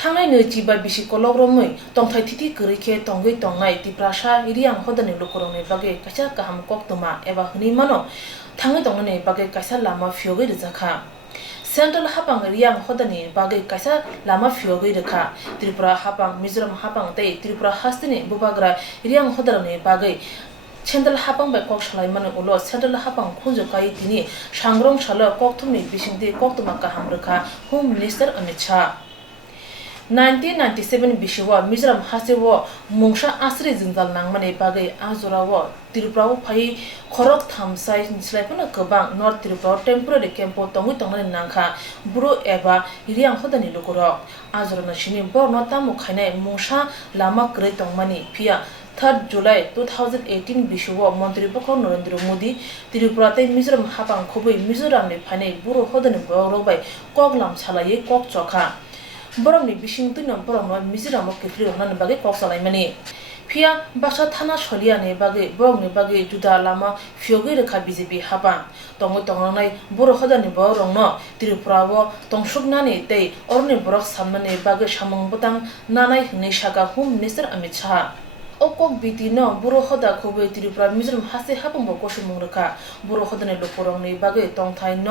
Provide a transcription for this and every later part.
थांनाय नैजिबा बिसि कलग्रमै तंथाय थिथि गैखे तंगै तंनाय तिप्रासा इरियां हदनि लुकरंनि बागे कासा गाहाम कक्तमा एबा हनि मानो थांगै तंनायनि बागे कासा लामा फियोगै रजाखा सेंट्रल हापांग रियां हदनि बागे कासा लामा फियोगै रखा त्रिपुरा हापांग मिजोरम हापांग तै त्रिपुरा हास्तिनि बुबाग्रा रियां हदरनि बागे सेंट्रल हापांग बाय कक सलायमान उलो सेंट्रल हापांग खुंजो काई तिनि सांग्रं सालो कक्तुमनि बिसिंदि कक्तमा गाहाम रखा होम मिनिस्टर अमित शाह 1997 बिशुवा मिजोरम हासेवो मुंगशा आश्रय जिंगाल नांगमाने बागे आजोरावो त्रिपुराव फाइ खरक थामसाय निस्लायफोनो गोबां नर्थ त्रिपुरा टेम्परेरी केम्पो तंगै तंनानै नांखा बुरो एबा रियां हदनि लुकरक आजोरना सिनि बरनो तामु खायनाय मुंगशा लामा ग्रै तंमानि फिया 3 जुलाई 2018 बिशुवा मंत्री बखौ नरेंद्र मोदी त्रिपुरा तै मिजोरम हापां खुबै मिजोरामनि फाइनाय बुरो हदनि बरबाय कगलाम सालायै कक चखा बरमनि बिसिंतुनो बरमनो मिजोरामो केफ्रिरनानै बागे कक्सलायमानि फिया बाक्सा थाना सलियानि बागे बरमनि बागे जुदा लामा फियोगै रखा बीजेपी हाबा तंगै तंनाय बर हदानि बरंनो त्रिपुरावो तंसुगनानि तै अरनि बरक सामनानि बागे सामंबतां नानाय हनै सागा होम मिनिस्टर अमित शाह ओकक बितिनो बर हदा खुबै त्रिपुरा मिजोरम हासे हापंबो कसुमंग रखा बर हदानि लुकरंनि बागे तंथाय न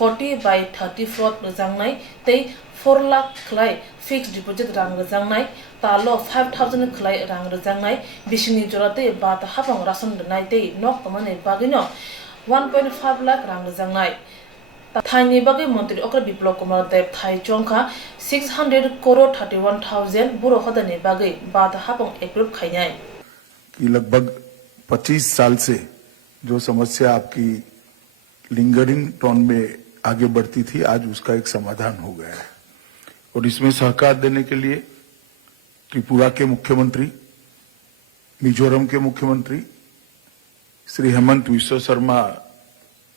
40/30 फ्लट रजांनाय तै 4 लाख खलाय फिक्स डिपोजिट रां रजांनाय तालो 5000 खलाय रां रजांनाय बिसिनि जराते बात हापंग रासन दनाय तै नक तमाने बागैनो 1.5 लाख रां रजांनाय थाइनि बागे मंत्री अक्र विप्लव कुमार देव थाइ चोंखा 600 करोड़ 31,000 बुरो हदनि बागे बात हापंग एप्रूव खाइनाय कि लगभग 25 साल से जो समस्या आपकी लिंगरिंग टोन में आगे बढ़ती थी, आज उसका एक समाधान हो गया है और इसमें सहकार देने के लिए त्रिपुरा के मुख्यमंत्री, मिजोरम के मुख्यमंत्री श्री हेमंत विश्व शर्मा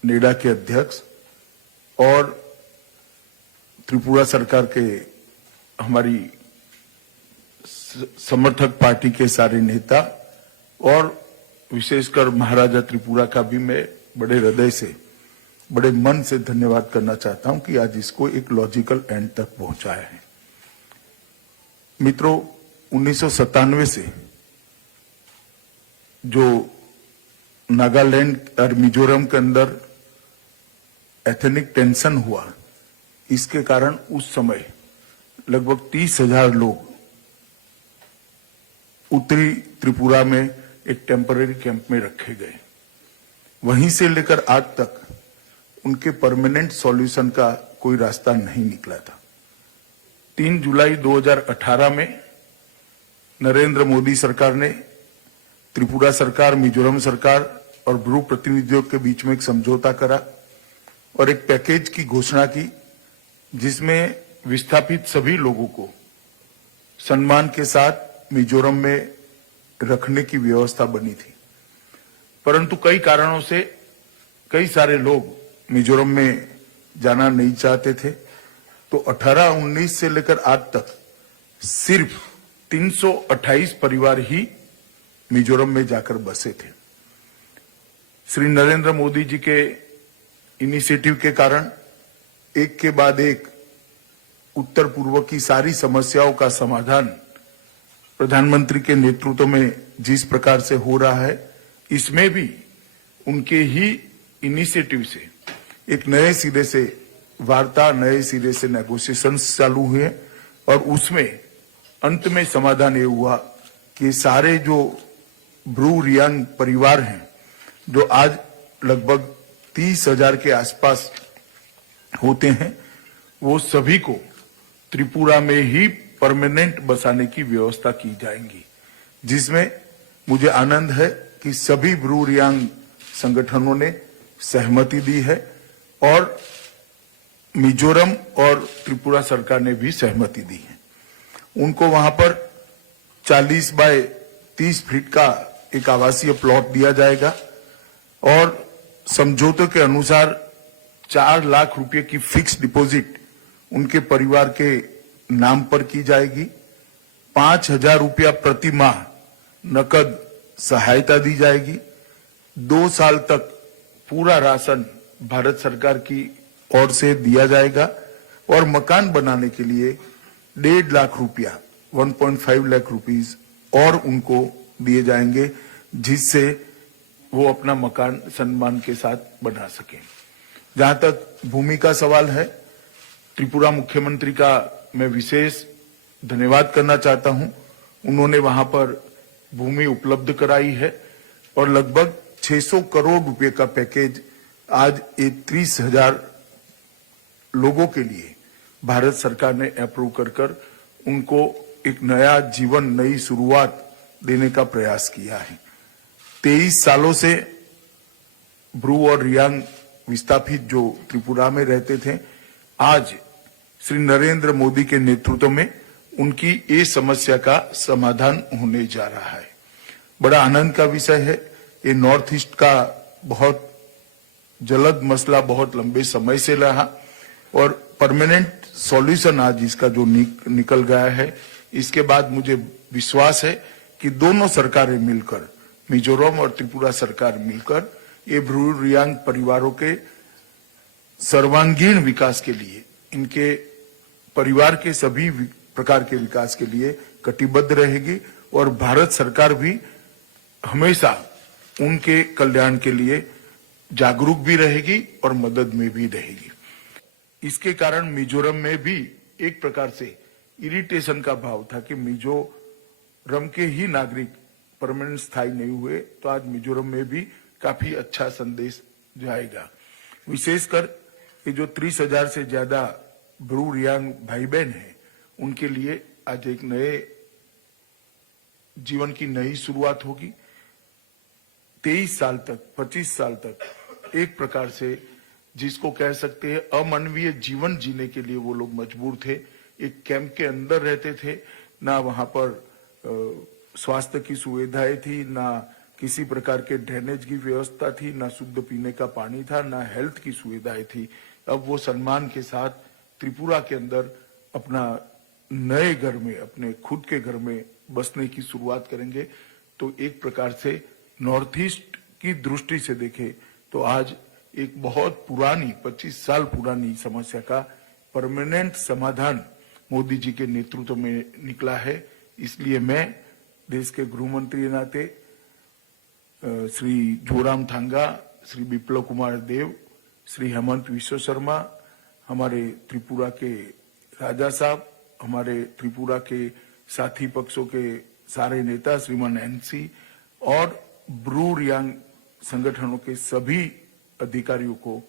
नेडा के अध्यक्ष और त्रिपुरा सरकार के हमारी समर्थक पार्टी के सारे नेता और विशेषकर महाराजा त्रिपुरा का भी मैं बड़े हृदय से, बड़े मन से धन्यवाद करना चाहता हूं कि आज इसको एक लॉजिकल एंड तक पहुंचाया है। मित्रों, 1997 से जो नागालैंड और मिजोरम के अंदर एथनिक टेंशन हुआ, इसके कारण उस समय लगभग 30,000 लोग उत्तरी त्रिपुरा में एक टेम्पररी कैंप में रखे गए। वहीं से लेकर आज तक उनके परमानेंट सॉल्यूशन का कोई रास्ता नहीं निकला था। 3 जुलाई 2018 में नरेंद्र मोदी सरकार ने त्रिपुरा सरकार, मिजोरम सरकार और ब्रू प्रतिनिधियों के बीच में एक समझौता करा और एक पैकेज की घोषणा की, जिसमें विस्थापित सभी लोगों को सम्मान के साथ मिजोरम में रखने की व्यवस्था बनी थी। परंतु कई कारणों से कई सारे लोग मिजोरम में जाना नहीं चाहते थे, तो 18-19 से लेकर आज तक सिर्फ 328 परिवार ही मिजोरम में जाकर बसे थे। श्री नरेंद्र मोदी जी के इनिशिएटिव के कारण एक के बाद एक उत्तर पूर्व की सारी समस्याओं का समाधान प्रधानमंत्री के नेतृत्व में जिस प्रकार से हो रहा है, इसमें भी उनके ही इनिशिएटिव से एक नए सिरे से वार्ता, नए सिरे से नेगोशिएशंस चालू हुए और उसमें अंत में समाधान ये हुआ कि सारे जो ब्रू रियांग परिवार हैं, जो आज लगभग 30,000 के आसपास होते हैं, वो सभी को त्रिपुरा में ही परमानेंट बसाने की व्यवस्था की जाएगी, जिसमें मुझे आनंद है कि सभी ब्रू रियांग संगठनों ने सहमति दी है और मिजोरम और त्रिपुरा सरकार ने भी सहमति दी है। उनको वहां पर 40 बाय 30 फीट का एक आवासीय प्लॉट दिया जाएगा और समझौते के अनुसार 4 लाख रुपए की फिक्स डिपॉजिट उनके परिवार के नाम पर की जाएगी। 5,000 रुपया प्रति माह नकद सहायता दी जाएगी। 2 साल तक पूरा राशन भारत सरकार की ओर से दिया जाएगा और मकान बनाने के लिए 1.5 लाख रुपया 1.5 लाख रुपीस और उनको दिए जाएंगे, जिससे वो अपना मकान सम्मान के साथ बना सकें। जहां तक भूमि का सवाल है, त्रिपुरा मुख्यमंत्री का मैं विशेष धन्यवाद करना चाहता हूं। उन्होंने वहां पर भूमि उपलब्ध कराई है और लगभग 600 करोड़ रुपए का पैकेज आज 30,000 लोगों के लिए भारत सरकार ने अप्रूव कर उनको एक नया जीवन, नई शुरुआत देने का प्रयास किया है। 23 सालों से ब्रू और रियांग विस्थापित जो त्रिपुरा में रहते थे, आज श्री नरेंद्र मोदी के नेतृत्व में उनकी ये समस्या का समाधान होने जा रहा है। बड़ा आनंद का विषय है। ये नॉर्थ ईस्ट का बहुत जलद मसला बहुत लंबे समय से रहा और परमानेंट सॉल्यूशन आज इसका जो निकल गया है। इसके बाद मुझे विश्वास है कि दोनों सरकारें मिलकर, मिजोरम और त्रिपुरा सरकार मिलकर, ये ब्रू रियांग परिवारों के सर्वांगीण विकास के लिए, इनके परिवार के सभी प्रकार के विकास के लिए कटिबद्ध रहेगी और भारत सरकार भी हमेशा उनके कल्याण के लिए जागरूक भी रहेगी और मदद में भी रहेगी। इसके कारण मिजोरम में भी एक प्रकार से इरिटेशन का भाव था कि मिजोरम के ही नागरिक परमानेंट स्थायी नहीं हुए, तो आज मिजोरम में भी काफी अच्छा संदेश जाएगा। विशेषकर ये जो 30,000 से ज्यादा ब्रू रियांग भाई बहन है, उनके लिए आज एक नए जीवन की नई शुरुआत होगी। 23 साल तक, 25 साल तक एक प्रकार से जिसको कह सकते हैं अमानवीय जीवन जीने के लिए वो लोग मजबूर थे। एक कैंप के अंदर रहते थे, ना वहां पर स्वास्थ्य की सुविधाएं थी, ना किसी प्रकार के ड्रेनेज की व्यवस्था थी, ना शुद्ध पीने का पानी था, ना हेल्थ की सुविधाएं थी। अब वो सम्मान के साथ त्रिपुरा के अंदर अपना नए घर में, अपने खुद के घर में बसने की शुरुआत करेंगे। तो एक प्रकार से नॉर्थ ईस्ट की दृष्टि से देखें तो आज एक बहुत पुरानी 25 साल पुरानी समस्या का परमानेंट समाधान मोदी जी के नेतृत्व में निकला है। इसलिए मैं देश के गृह मंत्री नाते श्री जोरामथांगा, श्री बिप्लब कुमार देव, श्री हेमंत विश्व शर्मा, हमारे त्रिपुरा के राजा साहब, हमारे त्रिपुरा के साथी पक्षों के सारे नेता श्रीमान एनसी और ब्रू रियांग संगठनों के सभी अधिकारियों को,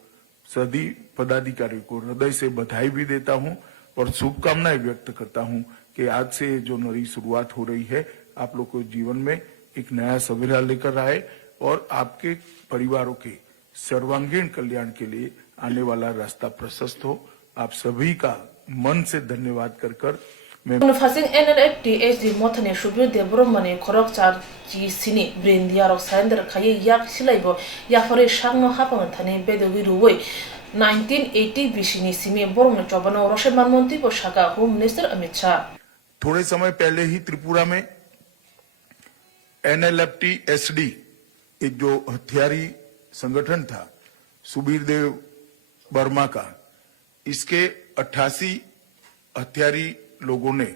सभी पदाधिकारियों को हृदय से बधाई भी देता हूं और शुभकामनाएं व्यक्त करता हूं कि आज से जो नई शुरुआत हो रही है, आप लोग को जीवन में एक नया सवेरा लेकर आए और आपके परिवारों के सर्वांगीण कल्याण के लिए आने वाला रास्ता प्रशस्त हो। आप सभी का मन से धन्यवाद कर मैं फासिंग NLFTHD मोथने शुबिर देब्रमने खरक चार जी सिनी ब्रेंडियारक साइंदर खाये याक सिलाइबो याफरे शांगनो हापन थाने बेदोगी रुवै 1980 बिशिनी सिमी बोरम चौबनो रोशमान मंत्री को शाखा होम मिनिस्टर अमित शाह थोड़े समय पहले ही त्रिपुरा में NLFTHD एक जो हथियारी संगठन था सुबीर देव वर्मा का, इसके 88 हथियारी लोगों ने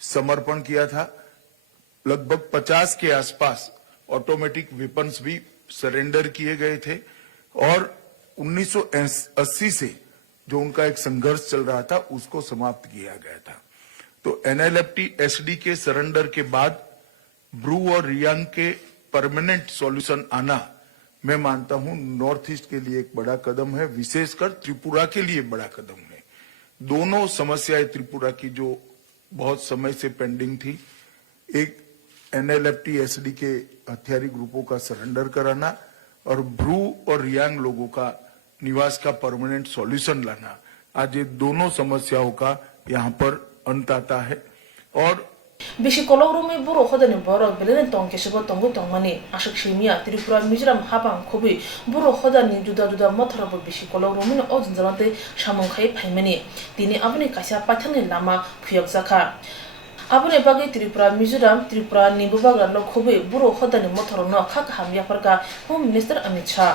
समर्पण किया था। लगभग 50 के आसपास ऑटोमेटिक वेपन्स भी सरेंडर किए गए थे और 1980 से जो उनका एक संघर्ष चल रहा था उसको समाप्त किया गया था। तो NLFTHD के सरेंडर के बाद ब्रू और रियांग के परमानेंट सॉल्यूशन आना, मैं मानता हूं नॉर्थ ईस्ट के लिए एक बड़ा कदम है, विशेषकर त्रिपुरा के लिए बड़ा कदम है। दोनों समस्याएं त्रिपुरा की जो बहुत समय से पेंडिंग थी, एक NLFTHD के हथियारी ग्रुपों का सरेंडर कराना और ब्रू और रियांग लोगों का निवास का परमानेंट सॉल्यूशन लाना, आज ये दोनों समस्याओं का यहाँ पर अंत आता है। और बिशी कोलोरुमी बुरो होदने बरो बेलेन तोंग केशबो तोंगु तोंगमनी आशक शिमिया त्रिपुरा मिजोराम हाबां खुबि बुरो होदानि जुदा जुदा मथरबो बिशी कोलोरुमी ओजन जलाते सामंखाय फाइमनि दिनि आबनि कासा पाथांनि लामा फुयक जाखा आबनि बागै त्रिपुरा मिजोराम त्रिपुरा निबुबागा लो खुबि बुरो होदानि मथरनो खाक हामियाफोरका होम मिनिस्टर अमित शाह